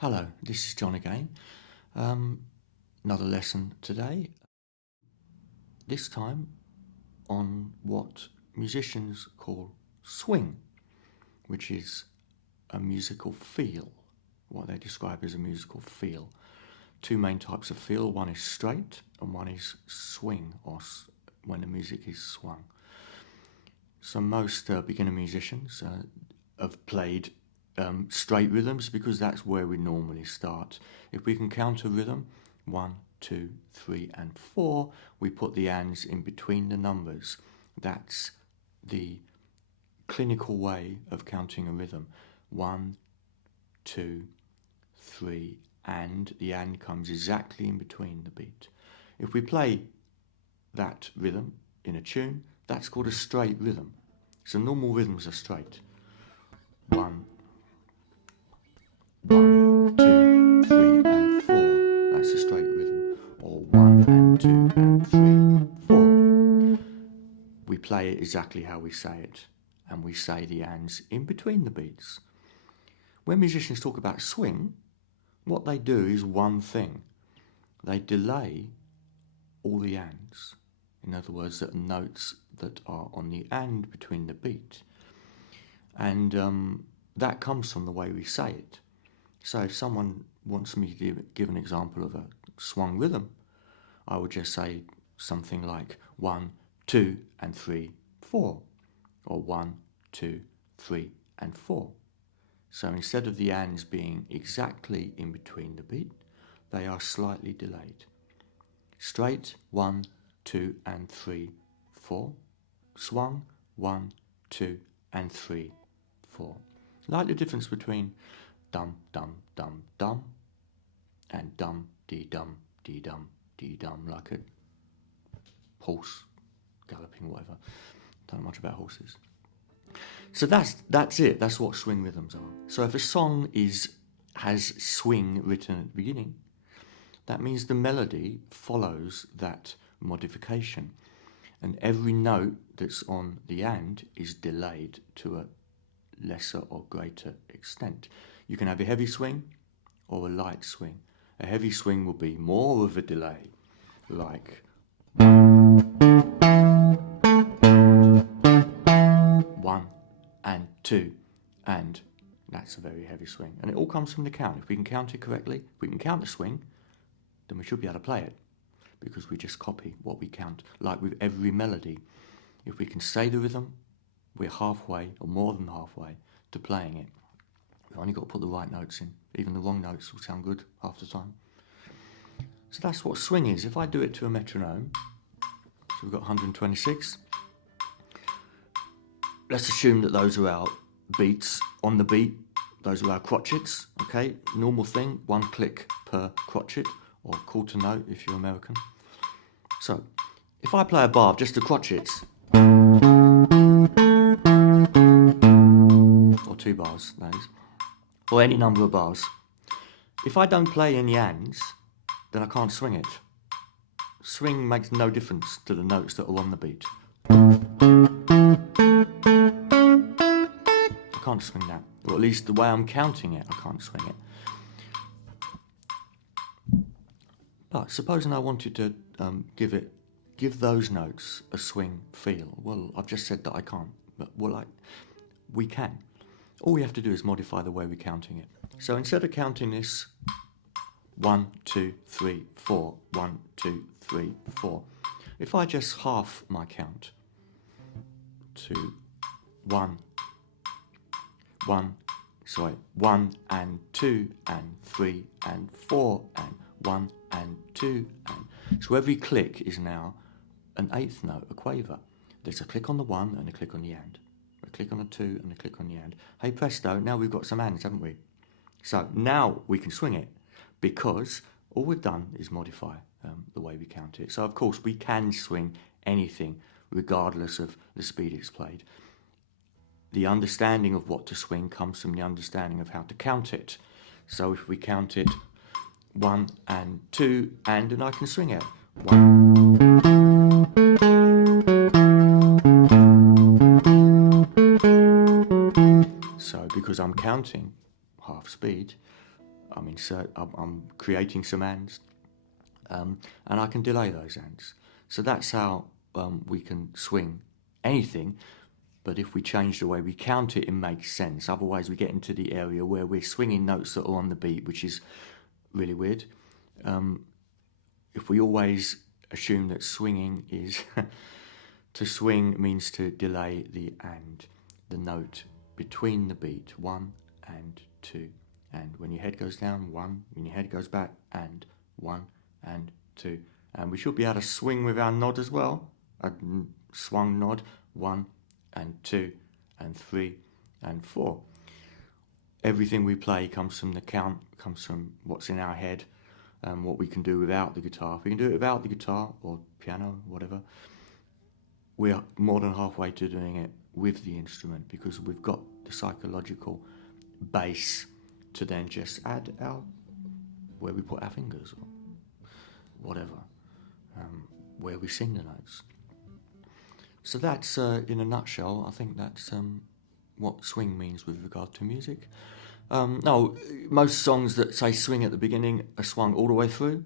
Hello, this is John again. Another lesson today. This time on what musicians call swing, which is a musical feel, what they describe as a musical feel. Two main types of feel, one is straight and one is swing, or when the music is swung. So most beginner musicians have played straight rhythms because that's where we normally start. If we can count a rhythm, 1, 2, 3 and 4, we put the ands in between the numbers. That's the clinical way of counting a rhythm. 1, 2, 3 and the and comes exactly in between the beat. If we play that rhythm in a tune, that's called a straight rhythm. So normal rhythms are straight. 1, 1, 2, 3 and 4. That's a straight rhythm. Or 1 and 2 and 3, 4. We play it exactly how we say it, and we say the ands in between the beats. When musicians talk about swing, what they do is one thing. They delay all the ands. In other words, the notes that are on the and between the beat. And that comes from the way we say it. So if someone wants me to give an example of a swung rhythm, I would just say something like 1, 2 and 3, 4, or 1, 2, 3 and 4. So instead of the ands being exactly in between the beat, they are slightly delayed. Straight, 1, 2 and 3, 4. Swung, 1, 2 and 3, 4. Like the difference between dum, dum, dum, dum and dum, dee, dum, dee, dum, dee, dum, like a horse galloping, whatever. Don't know much about horses. So that's it. That's what swing rhythms are. So if a song has swing written at the beginning, that means the melody follows that modification. And every note that's on the and is delayed to a lesser or greater extent. You can have a heavy swing or a light swing. A heavy swing will be more of a delay, like 1 and 2 and that's a very heavy swing. And it all comes from the count. If we can count it correctly, if we can count the swing, then we should be able to play it because we just copy what we count. Like with every melody, if we can say the rhythm, we're halfway or more than halfway to playing it. We've only got to put the right notes in. Even the wrong notes will sound good half the time. So that's what swing is. If I do it to a metronome, so we've got 126. Let's assume that those are our beats on the beat. Those are our crotchets, okay? Normal thing, 1 click per crotchet, or quarter note if you're American. So, if I play a bar of just the crotchets, or 2 bars, that is, or any number of bars, if I don't play any ands, then I can't swing it. Swing makes no difference to the notes that are on the beat. I can't swing that, or at least the way I'm counting it, I can't swing it. But supposing I wanted to give those notes a swing feel. Well, I've just said that I can't, but we can. All we have to do is modify the way we're counting it. So instead of counting this 1, 2, 3, 4, 1, 2, 3, 4, if I just half my count to 1 and 2 and 3 and 4 and 1 and 2 and... So every click is now an eighth note, a quaver. There's a click on the 1 and a click on the and. A click on the 2 and a click on the and. Hey presto, now we've got some ands, haven't we? So now we can swing it because all we've done is modify the way we count it. So of course we can swing anything regardless of the speed it's played. The understanding of what to swing comes from the understanding of how to count it. So if we count it 1 and 2 and then I can swing it. 1. So because I'm counting half speed, I'm creating some ands, and I can delay those ands. So that's how we can swing anything. But if we change the way we count it, it makes sense. Otherwise, we get into the area where we're swinging notes that are on the beat, which is really weird. If we always assume that swinging is to swing means to delay the note between the beat, 1 and 2. And when your head goes down, 1. When your head goes back, and 1 and 2. And we should be able to swing with our nod as well. A swung nod, 1 and 2 and 3 and 4. Everything we play comes from the count, comes from what's in our head, and what we can do without the guitar. If we can do it without the guitar or piano, whatever, we're more than halfway to doing it with the instrument, because we've got the psychological base to then just add our where we put our fingers or whatever, where we sing the notes. So that's, in a nutshell, I think that's what swing means with regard to music. No, most songs that say swing at the beginning are swung all the way through.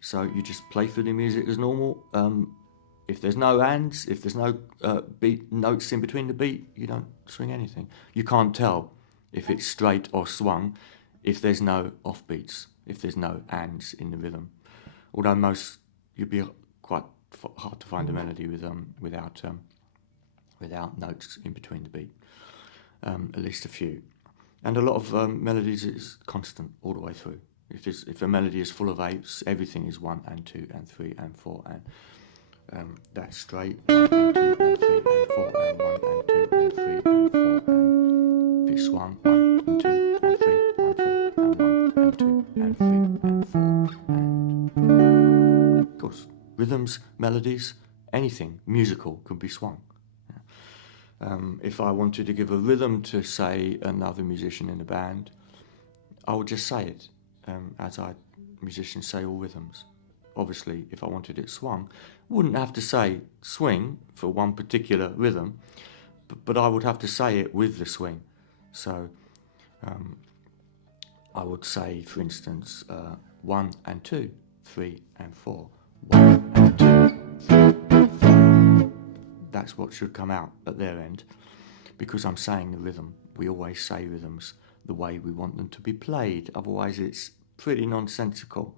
So you just play through the music as normal. If there's no ands, if there's no beat notes in between the beat, you don't swing anything. You can't tell if it's straight or swung if there's no offbeats, if there's no ands in the rhythm. Although you'd be quite hard to find a melody without notes in between the beat. At least a few. And a lot of melodies is constant all the way through. If a melody is full of eighths, everything is 1 and 2 and 3 and 4, and that's straight, 1 and 2 and 3 and 4 and 1 and 2 and 3 and 4, and if it's swung, 1 and 2 and 3 and 4 and 1 and 2 and 3 and 4, and of course rhythms, melodies, anything musical can be swung. If I wanted to give a rhythm to, say, another musician in the band, I would just say it, as musicians say all rhythms. Obviously, if I wanted it swung, I wouldn't have to say swing for one particular rhythm, but I would have to say it with the swing. So I would say, for instance, 1 and 2, 3 and 4, 1 and 2, 3 and 4. That's what should come out at their end, because I'm saying the rhythm. We always say rhythms the way we want them to be played, otherwise it's pretty nonsensical.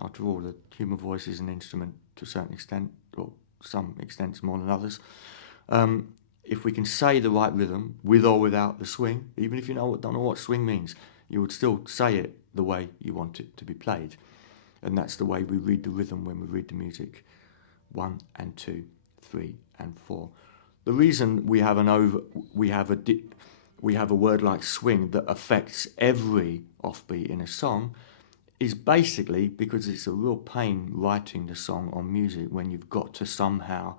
After all, the human voice is an instrument to a certain extent, or some extents more than others. If we can say the right rhythm, with or without the swing, even if you don't know what swing means, you would still say it the way you want it to be played. And that's the way we read the rhythm when we read the music. 1 and 2, 3 and 4. The reason we have a word like swing that affects every offbeat in a song is basically because it's a real pain writing the song on music when you've got to somehow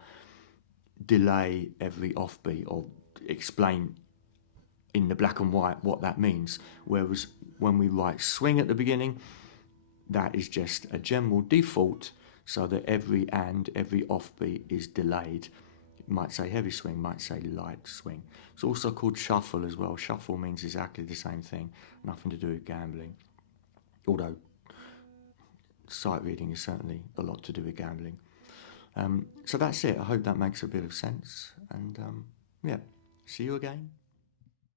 delay every offbeat or explain in the black and white what that means. Whereas when we write swing at the beginning, that is just a general default, so that every offbeat is delayed. It might say heavy swing, might say light swing. It's also called shuffle as well. Shuffle means exactly the same thing, nothing to do with gambling. Although sight reading is certainly a lot to do with gambling. So that's it. I hope that makes a bit of sense. And yeah, see you again.